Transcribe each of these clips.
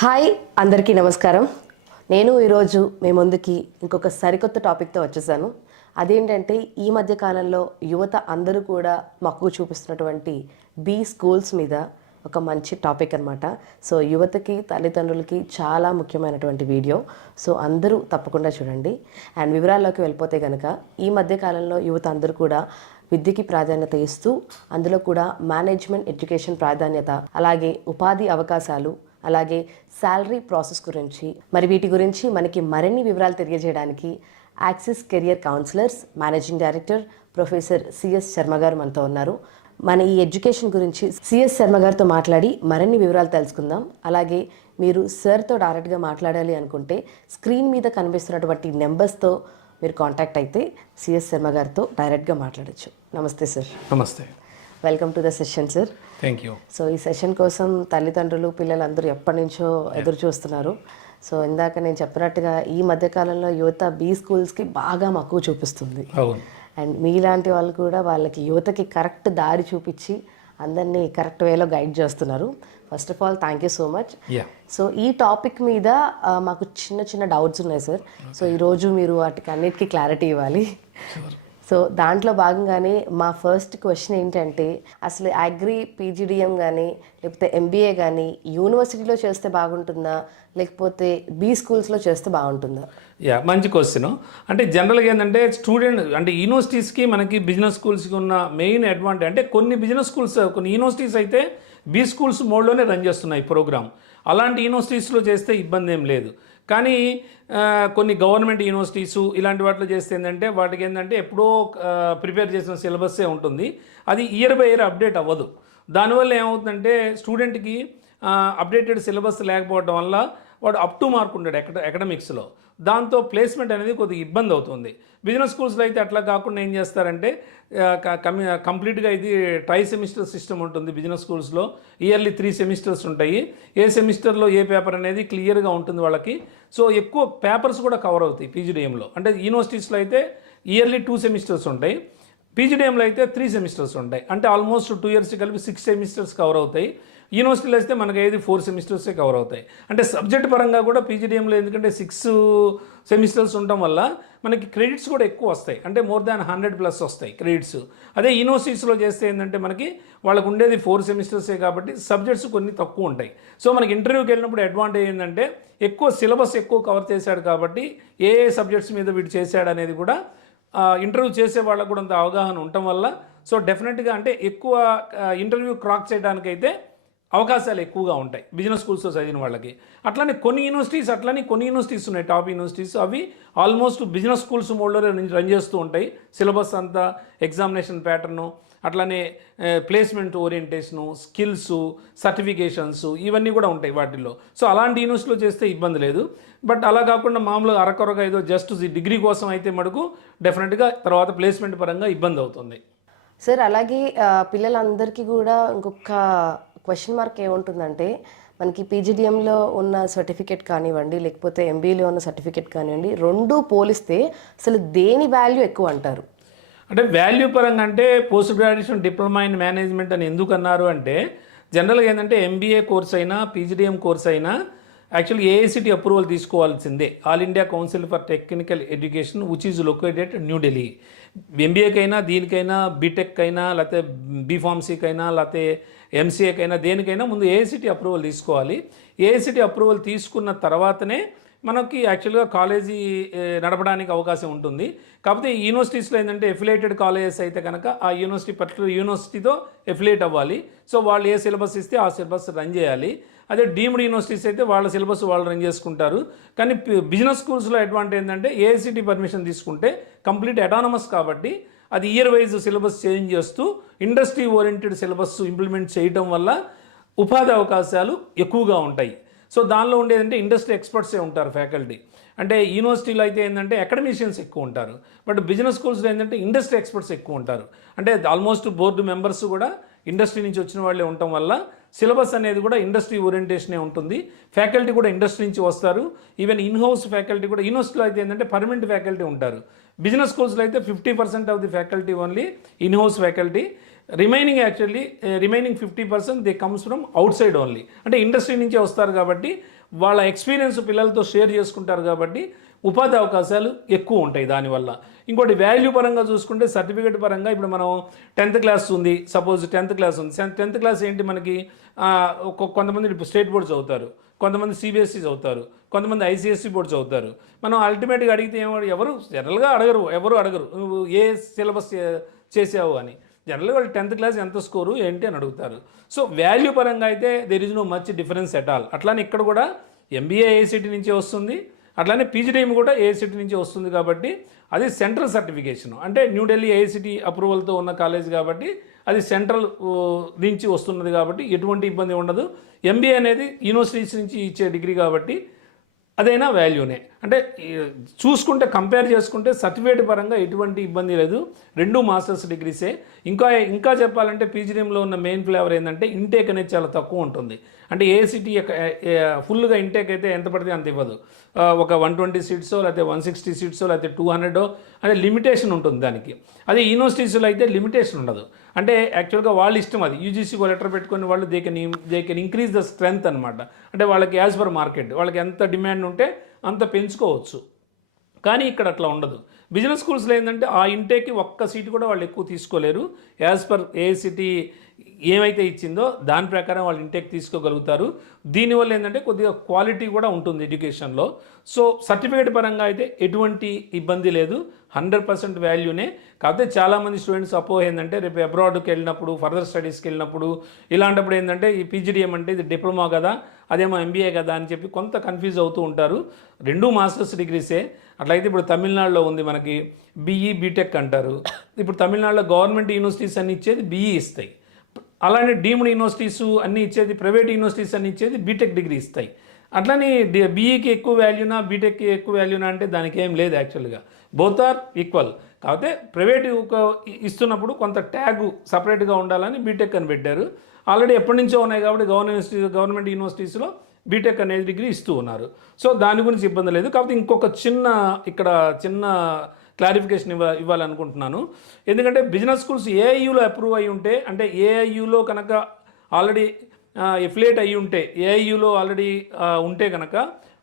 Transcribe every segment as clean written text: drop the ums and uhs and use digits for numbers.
Hi అందరికీ నమస్కారం. నేను ఈరోజు మీ ముందుకి ఇంకొక సరికొత్త టాపిక్తో వచ్చేసాను. అదేంటంటే ఈ మధ్య కాలంలో యువత అందరూ కూడా మక్కువ చూపిస్తున్నటువంటి బీ స్కూల్స్ మీద ఒక మంచి టాపిక్ అనమాట. సో యువతకి తల్లిదండ్రులకి చాలా ముఖ్యమైనటువంటి వీడియో. సో అందరూ తప్పకుండా చూడండి. అండ్ వివరాల్లోకి వెళ్ళిపోతే కనుక ఈ మధ్య కాలంలో యువత అందరూ కూడా విద్యకి ప్రాధాన్యత ఇస్తూ అందులో కూడా మేనేజ్మెంట్ ఎడ్యుకేషన్ ప్రాధాన్యత, అలాగే ఉపాధి అవకాశాలు, అలాగే శాలరీ ప్రాసెస్ గురించి, మరి వీటి గురించి మనకి మరిన్ని వివరాలు తెలియజేయడానికి Axis career counsellors managing director professor CS Sharma garu మనతో ఉన్నారు. మన ఈ ఎడ్యుకేషన్ గురించి సిఎస్ శర్మ గారితో మాట్లాడి మరిన్ని వివరాలు తెలుసుకుందాం. అలాగే మీరు సార్తో డైరెక్ట్గా మాట్లాడాలి అనుకుంటే స్క్రీన్ మీద కనిపిస్తున్నటువంటి నెంబర్స్తో మీరు కాంటాక్ట్ అయితే సిఎస్ శర్మ గారితో డైరెక్ట్గా మాట్లాడచ్చు. నమస్తే సార్. నమస్తే. Welcome to the session sir. Thank you. So ఈ సెషన్ కోసం తల్లిదండ్రులు పిల్లలందరూ ఎప్పటి నుంచో ఎదురు చూస్తున్నారు. సో ఇందాక నేను చెప్పినట్టుగా ఈ మధ్యకాలంలో యువత బీ స్కూల్స్కి బాగా మక్కువ చూపిస్తుంది. అండ్ మీలాంటి వాళ్ళు కూడా వాళ్ళకి యువతకి కరెక్ట్ దారి చూపించి అందరినీ కరెక్ట్ వేలో గైడ్ చేస్తున్నారు. First of all thank you so much. So ఈ టాపిక్ మీద మాకు చిన్న చిన్న డౌట్స్ ఉన్నాయి సార్. సో ఈరోజు మీరు వాటికి అన్నిటికీ క్లారిటీ ఇవ్వాలి. సో దాంట్లో భాగంగానే మా ఫస్ట్ క్వశ్చన్ ఏంటంటే, అసలు అగ్రి పీజీడిఎం కానీ లేకపోతే ఎంబీఏ కానీ యూనివర్సిటీలో చేస్తే బాగుంటుందా, లేకపోతే బీ స్కూల్స్లో చేస్తే బాగుంటుందా? మంచి క్వశ్చన్. అంటే జనరల్గా ఏంటంటే స్టూడెంట్ అంటే యూనివర్సిటీస్కి మనకి బిజినెస్ స్కూల్స్కి ఉన్న మెయిన్ అడ్వాంటేజ్ అంటే కొన్ని బిజినెస్ స్కూల్స్, కొన్ని యూనివర్సిటీస్ అయితే బీ స్కూల్స్ మోడ్లోనే రన్ చేస్తున్నాయి ప్రోగ్రామ్. అలాంటి యూనివర్సిటీస్లో చేస్తే ఇబ్బంది ఏం లేదు. కానీ కొన్ని గవర్నమెంట్ యూనివర్సిటీసు ఇలాంటి వాటిలో చేస్తే ఏంటంటే వాటికి ఏంటంటే ఎప్పుడో ప్రిపేర్ చేసిన సిలబస్సే ఉంటుంది. అది ఇయర్ బై ఇయర్ అప్డేట్ అవ్వదు. దానివల్ల ఏమవుతుందంటే స్టూడెంట్కి అప్డేటెడ్ సిలబస్ లేకపోవడం వల్ల వాడు అప్ టు మార్క్ ఉంటాడు అకాడమిక్స్లో. దాంతో ప్లేస్మెంట్ అనేది కొద్దిగా ఇబ్బంది అవుతుంది. బిజినెస్ స్కూల్స్లో అయితే అట్లా కాకుండా ఏం చేస్తారంటే కంప్లీట్గా ఇది ట్రై సెమిస్టర్ సిస్టమ్ ఉంటుంది. బిజినెస్ స్కూల్స్లో ఇయర్లీ 3 సెమిస్టర్స్ ఉంటాయి. ఏ సెమిస్టర్లో ఏ పేపర్ అనేది క్లియర్గా ఉంటుంది వాళ్ళకి. సో ఎక్కువ పేపర్స్ కూడా కవర్ అవుతాయి పీజీడిఎంలో. అంటే యూనివర్సిటీస్లో అయితే ఇయర్లీ 2 సెమిస్టర్స్ ఉంటాయి, పీజీడిఎంలో అయితే 3 సెమిస్టర్స్ ఉంటాయి. అంటే ఆల్మోస్ట్ 2 ఇయర్స్ కలిపి 6 సెమిస్టర్స్ కవర్ అవుతాయి. యూనివర్సిటీలో అయితే మనకి ఏది 4 సెమిస్టర్సే కవర్ అవుతాయి. అంటే సబ్జెక్ట్ పరంగా కూడా పీజీడిఎంలో ఎందుకంటే 6 సెమిస్టర్స్ ఉండటం వల్ల మనకి క్రెడిట్స్ కూడా ఎక్కువ వస్తాయి. అంటే మోర్ దాన్ 100+ వస్తాయి క్రెడిట్స్. అదే యూనివర్సిటీస్లో చేస్తే ఏంటంటే మనకి వాళ్ళకు ఉండేది 4 సెమిస్టర్సే కాబట్టి సబ్జెక్ట్స్ కొన్ని తక్కువ ఉంటాయి. సో మనకి ఇంటర్వ్యూకి వెళ్ళినప్పుడు అడ్వాంటేజ్ ఏంటంటే ఎక్కువ సిలబస్ ఎక్కువ కవర్ చేశాడు కాబట్టి ఏ సబ్జెక్ట్స్ మీద వీడు చేశాడు అనేది కూడా ఇంటర్వ్యూ చేసే వాళ్ళకు కూడా అంత అవగాహన ఉండటం వల్ల సో డెఫినెట్గా అంటే ఎక్కువ ఇంటర్వ్యూ క్రాక్ చేయడానికైతే అవకాశాలు ఎక్కువగా ఉంటాయి బిజినెస్ స్కూల్స్లో చదివిన వాళ్ళకి. అట్లనే కొన్ని యూనివర్సిటీస్ ఉన్నాయి, టాప్ యూనివర్సిటీస్. అవి ఆల్మోస్ట్ బిజినెస్ స్కూల్స్ మోడ్లో రన్ చేస్తూ ఉంటాయి. సిలబస్ అంతా, ఎగ్జామినేషన్ ప్యాటర్ను, అట్లానే ప్లేస్మెంట్ ఓరియంటేషను, స్కిల్స్, సర్టిఫికేషన్స్ ఇవన్నీ కూడా ఉంటాయి వాటిల్లో. సో అలాంటి యూనివర్సిటీలో చేస్తే ఇబ్బంది లేదు. బట్ అలా కాకుండా మామూలుగా అరకొరగా ఏదో జస్ట్ డిగ్రీ కోసం అయితే మటుకు డెఫినెట్గా తర్వాత ప్లేస్మెంట్ పరంగా ఇబ్బంది అవుతుంది. సార్ అలాగే పిల్లలందరికీ కూడా ఇంకొక క్వశ్చన్ మార్క్ ఏముంటుందంటే, మనకి పీజీడిఎంలో ఉన్న సర్టిఫికేట్ కానివ్వండి లేకపోతే ఎంబీఏలో ఉన్న సర్టిఫికేట్ కానివ్వండి, రెండు పోలిస్తే అసలు దేని వాల్యూ ఎక్కువ అంటారు? అంటే వాల్యూ పరంగా అంటే post graduation diploma in management అని ఎందుకు అన్నారు అంటే, జనరల్గా ఏంటంటే ఎంబీఏ కోర్స్ అయినా పీజీడిఎం కోర్స్ అయినా యాక్చువల్లీ ఏఐసిటి అప్రూవల్ తీసుకోవాల్సిందే. All India Council for Technical Education which is located New Delhi. ఎంబీఏకైనా, దీనికైనా, బీటెక్ అయినా, లేకపోతే బీఫార్మసీకైనా, లేకపోతే ఎంసీఏకైనా, దేనికైనా ముందు ఏఐసిటి అప్రూవల్ తీసుకోవాలి. ఏఐసిటి అప్రూవల్ తీసుకున్న తర్వాతనే మనకి యాక్చువల్గా కాలేజీ నడపడానికి అవకాశం ఉంటుంది. కాకపోతే ఈ యూనివర్సిటీస్లో ఏంటంటే ఎఫిలేటెడ్ కాలేజెస్ అయితే కనుక ఆ యూనివర్సిటీ పర్టికులర్ యూనివర్సిటీతో ఎఫిలేట్ అవ్వాలి. సో వాళ్ళు ఏ సిలబస్ ఇస్తే ఆ సిలబస్ రన్ చేయాలి. అదే డీమ్డ్ యూనివర్సిటీస్ అయితే వాళ్ళ సిలబస్ వాళ్ళు రన్ చేసుకుంటారు. కానీ బిజినెస్ స్కూల్స్లో అడ్వాంటేజ్ ఏంటంటే ఏఐసిటి పర్మిషన్ తీసుకుంటే కంప్లీట్ అటానమస్ కాబట్టి అది ఇయర్ వైజ్ సిలబస్ చేంజ్ చేస్తూ ఇండస్ట్రీ ఓరియంటెడ్ సిలబస్ ఇంప్లిమెంట్ చేయడం వల్ల ఉపాధి అవకాశాలు ఎక్కువగా ఉంటాయి. సో దానిలో ఉండేదంటే ఇండస్ట్రీ ఎక్స్పర్ట్సే ఉంటారు ఫ్యాకల్టీ. అంటే యూనివర్సిటీలో అయితే ఏంటంటే అకాడమిషియన్స్ ఎక్కువ ఉంటారు. బట్ బిజినెస్ స్కూల్స్లో ఏంటంటే ఇండస్ట్రీ ఎక్స్పర్ట్స్ ఎక్కువ ఉంటారు. అంటే ఆల్మోస్ట్ బోర్డు మెంబర్స్ కూడా ఇండస్ట్రీ నుంచి వచ్చిన వాళ్ళే ఉండటం వల్ల సిలబస్ అనేది కూడా ఇండస్ట్రీ ఓరియంటేషనే ఉంటుంది. ఫ్యాకల్టీ కూడా ఇండస్ట్రీ నుంచి వస్తారు. ఈవెన్ ఇన్హౌస్ ఫ్యాకల్టీ కూడా యూనివర్సిటీలో అయితే ఏంటంటే పర్మనెంట్ ఫ్యాకల్టీ ఉంటారు. బిజినెస్ స్కూల్స్లో అయితే 50% of the faculty only in-house faculty. Remaining 50% they comes from out side only. అంటే ఇండస్ట్రీ నుంచే వస్తారు కాబట్టి వాళ్ళ ఎక్స్పీరియన్స్ పిల్లలతో షేర్ చేసుకుంటారు కాబట్టి ఉపాధి అవకాశాలు ఎక్కువ ఉంటాయి దానివల్ల. ఇంకోటి వాల్యూ పరంగా చూసుకుంటే సర్టిఫికేట్ పరంగా ఇప్పుడు మనం 10th క్లాస్ ఉంది, సపోజ్ 10th క్లాస్ ఉంది. 10th క్లాస్ ఏంటి మనకి కొంతమంది ఇప్పుడు స్టేట్ బోర్డ్ చదువుతారు, కొంతమంది సిబిఎస్ఈ చదువుతారు, కొంతమంది ఐసిఎస్సి బోర్డు చదువుతారు. మనం అల్టిమేట్గా అడిగితే ఎవరు జనరల్గా ఎవరు అడగరు నువ్వు ఏ సిలబస్ చేసావు అని. జనరల్గా వాళ్ళు 10th క్లాస్ ఎంత స్కోరు ఏంటి అని అడుగుతారు. సో వాల్యూ పరంగా అయితే there is no much difference at all. అట్లానే ఇక్కడ కూడా ఎంబీఏ ఏఐసిటీ నుంచే వస్తుంది, అట్లానే పీజీడీఎం కూడా ఏఐసిటీ నుంచి వస్తుంది. కాబట్టి అది సెంట్రల్ సర్టిఫికేషన్, అంటే న్యూఢిల్లీ ఏఐసిటీ అప్రూవల్తో ఉన్న కాలేజ్ కాబట్టి అది సెంట్రల్ నుంచి వస్తున్నది కాబట్టి ఎటువంటి ఇబ్బంది ఉండదు. ఎంబీఏ అనేది యూనివర్సిటీస్ నుంచి ఇచ్చే డిగ్రీ కాబట్టి అదైనా వాల్యూనే. అంటే చూసుకుంటే కంపేర్ చేసుకుంటే సర్టిఫికేట్ పరంగా ఎటువంటి ఇబ్బంది లేదు, రెండు మాస్టర్స్ డిగ్రీసే. ఇంకా చెప్పాలంటే పీజీడీఎంలో ఉన్న మెయిన్ ఫ్లేవర్ ఏంటంటే ఇంటేక్ అనేది చాలా తక్కువ ఉంటుంది. అంటే ఏఐసిటీ ఫుల్గా ఇంటేక్ అయితే ఎంత పడితే అంత ఇవ్వదు. ఒక 120 సీట్సో లేకపోతే 160 సీట్సో లేకపోతే 200 అనే లిమిటేషన్ ఉంటుంది దానికి. అదే యూనివర్సిటీస్లో అయితే లిమిటేషన్ ఉండదు. అంటే యాక్చువల్గా వాళ్ళ ఇష్టం, అది యూజీసీకి లెటర్ పెట్టుకుని వాళ్ళు they can increase the strength అనమాట. అంటే వాళ్ళకి యాజ్ పర్ మార్కెట్ వాళ్ళకి ఎంత డిమాండ్ ఉంటే అంత పెంచుకోవచ్చు. కానీ ఇక్కడ అట్లా ఉండదు. బిజినెస్ స్కూల్స్లో ఏంటంటే ఆ ఇంటేక్కి ఒక్క సీటు కూడా వాళ్ళు ఎక్కువ తీసుకోలేరు. యాజ్ పర్ ఏఐసిటీ ఏమైతే ఇచ్చిందో దాని ప్రకారం వాళ్ళు ఇంటేక్ తీసుకోగలుగుతారు. దీనివల్ల ఏంటంటే కొద్దిగా క్వాలిటీ కూడా ఉంటుంది ఎడ్యుకేషన్లో. సో సర్టిఫికేట్ పరంగా అయితే ఎటువంటి ఇబ్బంది లేదు, 100% వాల్యూనే. కాకపోతే చాలామంది స్టూడెంట్స్ అపోహ ఏంటంటే రేపు అబ్రాడ్కి వెళ్ళినప్పుడు, ఫర్దర్ స్టడీస్కి వెళ్ళినప్పుడు ఇలాంటప్పుడు ఏంటంటే ఈ పీజీడీఎం అంటే ఇది డిప్లొమా కదా, అదేమో ఎంబీఏ కదా అని చెప్పి కొంత కన్ఫ్యూజ్ అవుతూ ఉంటారు. రెండు మాస్టర్స్ డిగ్రీసే. అట్లయితే ఇప్పుడు తమిళనాడులో ఉంది మనకి బీఈ బీటెక్ అంటారు. ఇప్పుడు తమిళనాడులో గవర్నమెంట్ యూనివర్సిటీస్ అన్ని ఇచ్చేది బీఈ ఇస్తాయి, అలానే డీమ్డ్ యూనివర్సిటీస్ అన్నీ ఇచ్చేది, ప్రైవేట్ యూనివర్సిటీస్ అన్ని ఇచ్చేది బీటెక్ డిగ్రీ ఇస్తాయి. అట్లనే బీఈకి ఎక్కువ వాల్యూనా బీటెక్కి ఎక్కువ వాల్యూనా అంటే దానికి ఏం లేదు. యాక్చువల్గా బోత్ ఆర్ ఈక్వల్. కాకపోతే ప్రైవేట్ ఇస్తున్నప్పుడు కొంత ట్యాగ్ సపరేట్గా ఉండాలని బీటెక్ అని పెట్టారు. ఆల్రెడీ ఎప్పటి నుంచో ఉన్నాయి కాబట్టి గవర్నమెంట్ యూనివర్సిటీస్లో బీటెక్ అనేది డిగ్రీ ఇస్తూ ఉన్నారు. సో దాని గురించి ఇబ్బంది లేదు. కాకపోతే ఇంకొక చిన్న క్లారిఫికేషన్ ఇవ్వాలనుకుంటున్నాను. ఎందుకంటే బిజినెస్ స్కూల్స్ ఏఐయూలో అప్రూవ్ అయి ఉంటే, అంటే ఏఐయూలో కనుక ఆల్రెడీ ఎఫిలియేట్ అయ్యి ఉంటే, ఏఐయూలో ఆల్రెడీ ఉంటే కనుక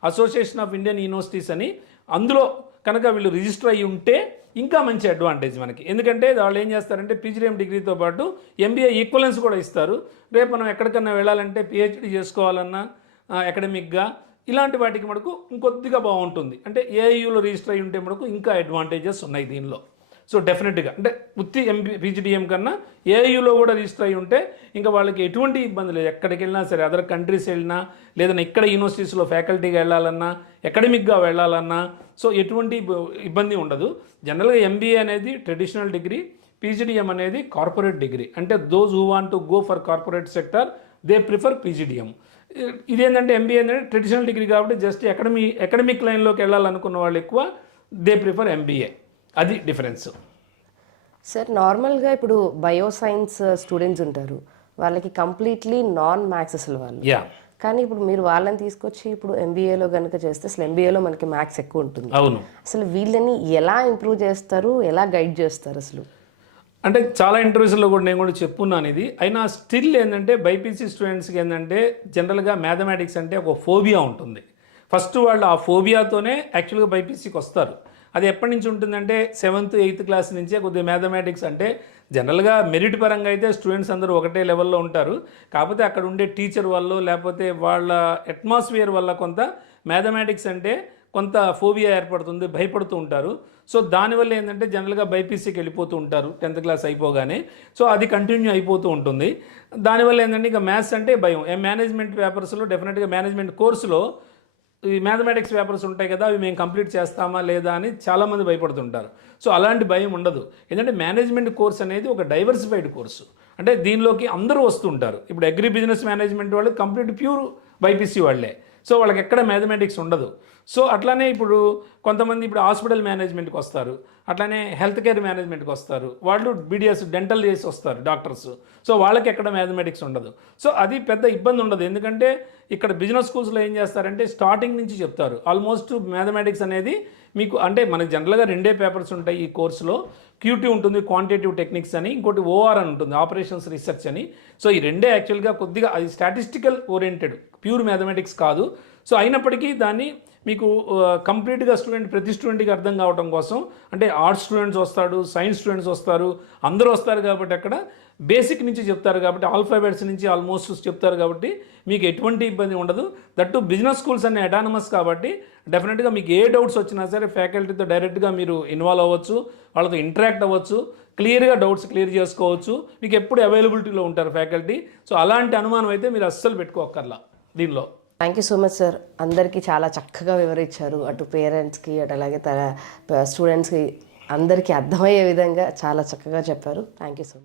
అసోసియేషన్ ఆఫ్ ఇండియన్ యూనివర్సిటీస్ అని అందులో కనుక వీళ్ళు రిజిస్టర్ అయ్యి ఉంటే ఇంకా మంచి అడ్వాంటేజ్ మనకి. ఎందుకంటే వాళ్ళు ఏం చేస్తారంటే పీజీడీఎం డిగ్రీతో పాటు ఎంబీఏ ఈక్వలెన్స్ కూడా ఇస్తారు. రేపు మనం ఎక్కడికన్నా వెళ్ళాలంటే పిహెచ్డీ చేసుకోవాలన్నా అకాడమిక్గా ఇలాంటి వాటికి మనకు ఇంకొద్దిగా బాగుంటుంది. అంటే ఏఐయూలో రిజిస్టర్ అయ్యి ఉంటే మనకు ఇంకా అడ్వాంటేజెస్ ఉన్నాయి దీనిలో. సో డెఫినెట్గా అంటే ఉత్తి పీజీడీఎం కన్నా ఏఐయూలో కూడా రిజిస్టర్ అయ్యి ఉంటే ఇంకా వాళ్ళకి ఎటువంటి ఇబ్బంది లేదు. ఎక్కడికి వెళ్ళినా సరే, అదర్ కంట్రీస్ వెళ్ళినా, లేదా ఇక్కడ యూనివర్సిటీస్లో ఫ్యాకల్టీగా వెళ్ళాలన్నా, అకాడమిక్గా వెళ్ళాలన్నా సో ఎటువంటి ఇబ్బంది ఉండదు. జనరల్గా ఎంబీఏ అనేది ట్రెడిషనల్ డిగ్రీ, పీజీడీఎం అనేది కార్పొరేట్ డిగ్రీ. అంటే those who want to go for corporate sector they prefer PGDM. ఇదేంటంటే ఎంబీఏ అనేది ట్రెడిషనల్ డిగ్రీ కాబట్టి జస్ట్ అకాడమిక్ లైన్లోకి వెళ్ళాలనుకున్న వాళ్ళు ఎక్కువ దే ప్రిఫర్ ఎంబీఏ. అది డిఫరెన్స్. సార్ నార్మల్గా ఇప్పుడు బయోసైన్స్ స్టూడెంట్స్ ఉంటారు, వాళ్ళకి కంప్లీట్లీ నాన్ మ్యాథ్స్ అసలు వాళ్ళు. కానీ ఇప్పుడు మీరు వాళ్ళని తీసుకొచ్చి ఇప్పుడు ఎంబీఏలో కనుక చేస్తే అసలు ఎంబీఏలో మనకి మ్యాథ్స్ ఎక్కువ ఉంటుంది. అవును. అసలు వీళ్ళని ఎలా ఇంప్రూవ్ చేస్తారు, ఎలా గైడ్ చేస్తారు అసలు? అంటే చాలా ఇంటర్వ్యూస్లో కూడా నేను కూడా చెప్పున్నాను ఇది. అయినా స్టిల్ ఏంటంటే బైపీసీ స్టూడెంట్స్కి ఏంటంటే జనరల్గా మ్యాథమెటిక్స్ అంటే ఒక ఫోబియా ఉంటుంది. ఫస్ట్ వాళ్ళు ఆ ఫోబియాతోనే యాక్చువల్గా బైపీసీకి వస్తారు. అది ఎప్పటి నుంచి ఉంటుందంటే 7th 8th క్లాస్ నుంచే కొద్దిగా మ్యాథమెటిక్స్ అంటే జనరల్గా మెరిట్ పరంగా అయితే స్టూడెంట్స్ అందరూ ఒకటే లెవెల్లో ఉంటారు. కాకపోతే అక్కడ ఉండే టీచర్ వల్ల లేకపోతే వాళ్ళ అట్మాస్ఫియర్ వల్ల కొంత మ్యాథమెటిక్స్ అంటే కొంత ఫోబియా ఏర్పడుతుంది, భయపడుతూ ఉంటారు. సో దానివల్ల ఏంటంటే జనరల్గా బైపీసీకి వెళ్ళిపోతూ ఉంటారు 10th క్లాస్ అయిపోగానే. సో అది కంటిన్యూ అయిపోతూ ఉంటుంది. దానివల్ల ఏంటంటే ఇక మ్యాథ్స్ అంటే భయం. మేనేజ్మెంట్ పేపర్స్లో డెఫినెట్గా మేనేజ్మెంట్ కోర్సులో ఈ మ్యాథమెటిక్స్ పేపర్స్ ఉంటాయి కదా, అవి మేము కంప్లీట్ చేస్తామా లేదా అని చాలామంది భయపడుతుంటారు. సో అలాంటి భయం ఉండదు. ఎందుకంటే మేనేజ్మెంట్ కోర్స్ అనేది ఒక డైవర్సిఫైడ్ కోర్సు. అంటే దీనిలోకి అందరూ వస్తుంటారు. ఇప్పుడు అగ్రి బిజినెస్ మేనేజ్మెంట్ వాళ్ళు కంప్లీట్ ప్యూర్ బైపీసీ వాళ్ళే. సో వాళ్ళకి ఎక్కడ మ్యాథమెటిక్స్ ఉండదు. సో అట్లానే ఇప్పుడు కొంతమంది ఇప్పుడు హాస్పిటల్ మేనేజ్మెంట్కి వస్తారు, అట్లానే హెల్త్ కేర్ మేనేజ్మెంట్కి వస్తారు, వాళ్ళు బీడిఎస్ డెంటల్ చేసి వస్తారు డాక్టర్స్. సో వాళ్ళకి ఎక్కడ మ్యాథమెటిక్స్ ఉండదు. సో అది పెద్ద ఇబ్బంది ఉండదు. ఎందుకంటే ఇక్కడ బిజినెస్ స్కూల్స్లో ఏం చేస్తారంటే స్టార్టింగ్ నుంచి చెప్తారు ఆల్మోస్ట్ మ్యాథమెటిక్స్ అనేది మీకు. అంటే మనకి జనరల్గా 2 పేపర్స్ ఉంటాయి ఈ కోర్సులో. క్యూటీ ఉంటుంది, క్వాంటిటేటివ్ టెక్నిక్స్ అని, ఇంకోటి ఓఆర్ అని ఉంటుంది, ఆపరేషన్స్ రీసెర్చ్ అని. సో ఈ రెండే యాక్చువల్గా కొద్దిగా అది స్టాటిస్టికల్ ఓరియంటెడ్, ప్యూర్ మ్యాథమెటిక్స్ కాదు. సో అయినప్పటికీ దాన్ని మీకు కంప్లీట్గా ప్రతి స్టూడెంట్కి అర్థం కావడం కోసం అంటే ఆర్ట్స్ స్టూడెంట్స్ వస్తాడు, సైన్స్ స్టూడెంట్స్ వస్తారు, అందరూ వస్తారు కాబట్టి అక్కడ బేసిక్ నుంచి చెప్తారు కాబట్టి ఆల్ఫాబెట్స్ నుంచి ఆల్మోస్ట్ చెప్తారు కాబట్టి మీకు ఎటువంటి ఇబ్బంది ఉండదు. దట్టు బిజినెస్ స్కూల్స్ అనే అటానమస్ కాబట్టి డెఫినెట్గా మీకు ఏ డౌట్స్ వచ్చినా సరే ఫ్యాకల్టీతో డైరెక్ట్గా మీరు ఇన్వాల్వ్ అవ్వచ్చు, వాళ్ళతో ఇంటరాక్ట్ అవ్వచ్చు, క్లియర్గా డౌట్స్ క్లియర్ చేసుకోవచ్చు. మీకు ఎప్పుడు అవైలబిలిటీలో ఉంటారు ఫ్యాకల్టీ. సో అలాంటి అనుమానం అయితే మీరు అస్సలు పెట్టుకోక్కర్లా దీనిలో. Thank you so much sir. అందరికీ చాలా చక్కగా వివరించారు. అటు పేరెంట్స్కి అటు అలాగే స్టూడెంట్స్కి అందరికీ అర్థమయ్యే విధంగా చాలా చక్కగా చెప్పారు. Thank you so much.